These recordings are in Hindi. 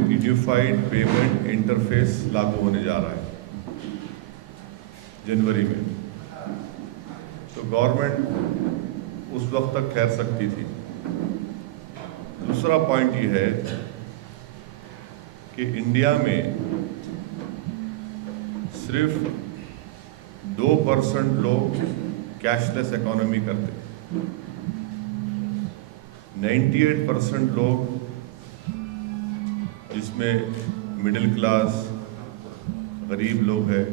यूनिफाइड पेमेंट इंटरफेस लागू होने जा रहा है जनवरी में। तो गवर्नमेंट उस वक्त तक ठहर सकती थी। दूसरा पॉइंट ये है कि इंडिया में सिर्फ 2% लोग कैशलेस इकोनॉमी करते, 98% लोग जिसमें मिडिल क्लास गरीब लोग हैं,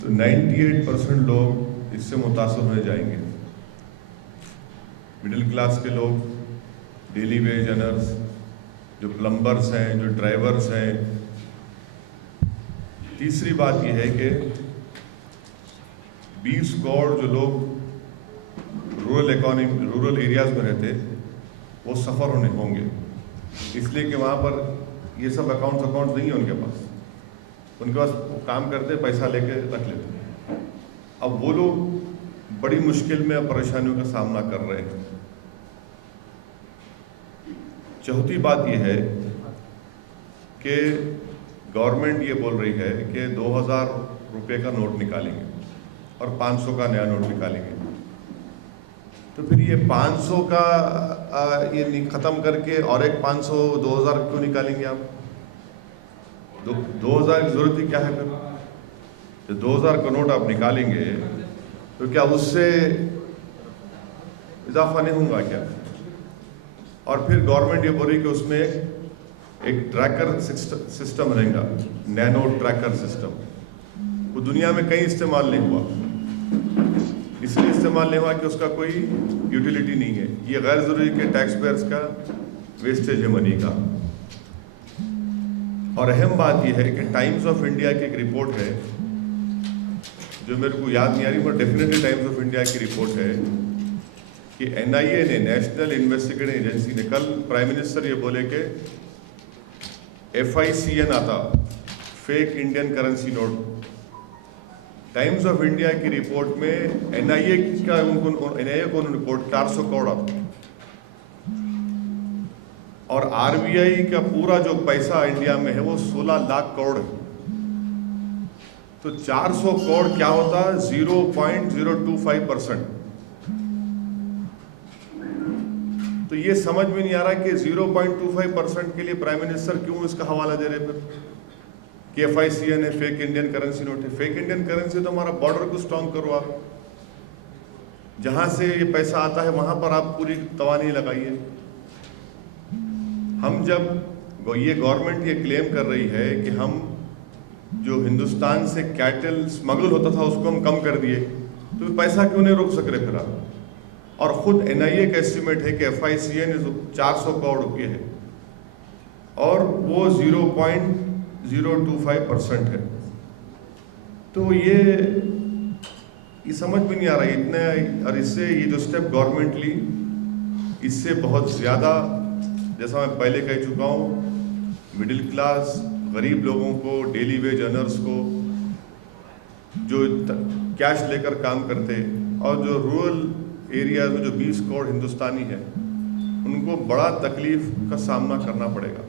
तो 98% लोग इससे मुतासर हो जाएंगे। मिडिल क्लास के लोग, डेली वेज अर्नर्स, जो प्लम्बर्स हैं, जो ड्राइवर्स हैं। तीसरी बात यह है कि 20 करोड़ जो लोग रूरल एरियाज में रहते, वो सफ़र होंगे, इसलिए कि वहाँ पर ये सब अकाउंट्स नहीं है उनके पास वो काम करते, पैसा लेके रख लेते। अब वो लोग बड़ी मुश्किल में परेशानियों का सामना कर रहे हैं। चौथी बात यह है कि गवर्नमेंट ये बोल रही है कि 2000 रुपये का नोट निकालेंगे और 500 का नया नोट निकालेंगे। तो फिर ये 500 का ये ख़त्म करके और एक 500 2000 क्यों निकालेंगे आप? 2000 की ज़रूरत ही क्या है? फिर जो 2000 का नोट आप निकालेंगे तो क्या उससे इजाफा नहीं होगा क्या? और फिर गवर्नमेंट ये बोल रही कि उसमें एक ट्रैकर सिस्टम रहेगा, नैनो ट्रैकर सिस्टम। वो दुनिया में कहीं इस्तेमाल नहीं हुआ, इसलिए इस्तेमाल नहीं हुआ कि उसका कोई यूटिलिटी नहीं है। ये गैर ज़रूरी के टैक्स पेयर्स का वेस्टेज है मनी का। और अहम बात यह है कि टाइम्स ऑफ इंडिया की एक रिपोर्ट है, जो मेरे को याद नहीं आ रही, पर डेफिनेटली टाइम्स ऑफ इंडिया की रिपोर्ट है कि NIA ने, नेशनल इन्वेस्टिगेटिव एजेंसी ने, कल प्राइम मिनिस्टर ये बोले कि FICN आता, fake Indian currency note. Times of India की रिपोर्ट में NIA को रिपोर्ट 400 करोड़ आता, और RBI का पूरा जो पैसा इंडिया में है वो 16 लाख करोड़ है। तो 400 करोड़ क्या होता है? 0.025%। तो ये समझ में नहीं आ रहा कि 0.25% के लिए प्राइम मिनिस्टर क्यों इसका हवाला दे रहे फिर कि FICN है, फेक इंडियन करेंसी नोट है। फेक इंडियन करेंसी तो हमारा बॉर्डर को स्ट्रॉन्ग करो आप, जहां से ये पैसा आता है वहां पर आप पूरी तवानी लगाइए। हम जब ये गवर्नमेंट ये क्लेम कर रही है कि हम जो हिंदुस्तान से कैटल स्मगल होता था उसको हम कम कर दिए, तो पैसा क्यों नहीं रोक सक रहे फिर आप? और खुद NIA का एस्टिमेट है कि FICN 400 करोड़ रुपये है और वो 0.025% है। तो ये समझ में नहीं आ रहा है इतने। और इससे ये जो स्टेप गवर्नमेंट ली, इससे बहुत ज़्यादा, जैसा मैं पहले कह चुका हूँ, मिडिल क्लास गरीब लोगों को, डेली वेज अर्नर्स को, जो कैश लेकर काम करते, और जो रूरल एरियाज में जो 20 करोड़ हिंदुस्तानी है, उनको बड़ा तकलीफ का सामना करना पड़ेगा।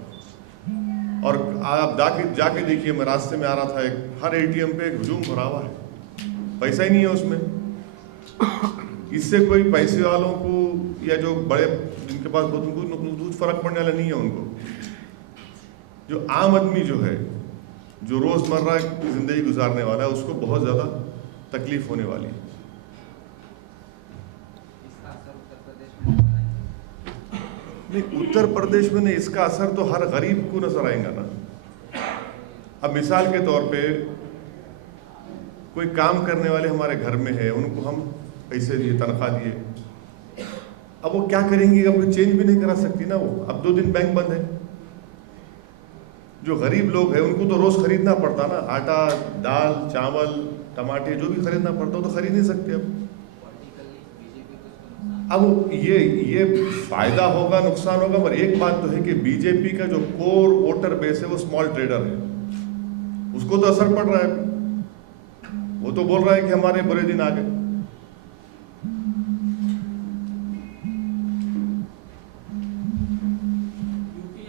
और आप जाके देखिए, मैं रास्ते में आ रहा था, हर ATM पे एक हुजूम भरा हुआ है, पैसा ही नहीं है उसमें। इससे कोई पैसे वालों को या जो बड़े जिनके पास उनको फर्क पड़ने वाला नहीं है। उनको, जो आम आदमी जो है, जो रोज़मर्रा की ज़िंदगी गुजारने वाला है, उसको बहुत ज़्यादा तकलीफ होने वाली है। नहीं, उत्तर प्रदेश में नहीं, इसका असर तो हर गरीब को नजर आएगा ना। अब मिसाल के तौर पे कोई काम करने वाले हमारे घर में है, उनको हम पैसे दिए, तनख्वाह दिए, अब वो क्या करेंगी? अब वो चेंज भी नहीं करा सकती ना वो। अब 2 दिन बैंक बंद है। जो गरीब लोग हैं उनको तो रोज खरीदना पड़ता ना, आटा, दाल, चावल, टमाटे, जो भी खरीदना पड़ता तो खरीद नहीं सकते। अब ये फायदा होगा, नुकसान होगा, पर एक बात तो है कि बीजेपी का जो कोर वोटर बेस है वो स्मॉल ट्रेडर है, उसको तो असर पड़ रहा है। वो तो बोल रहा है कि हमारे बुरे दिन आ गए।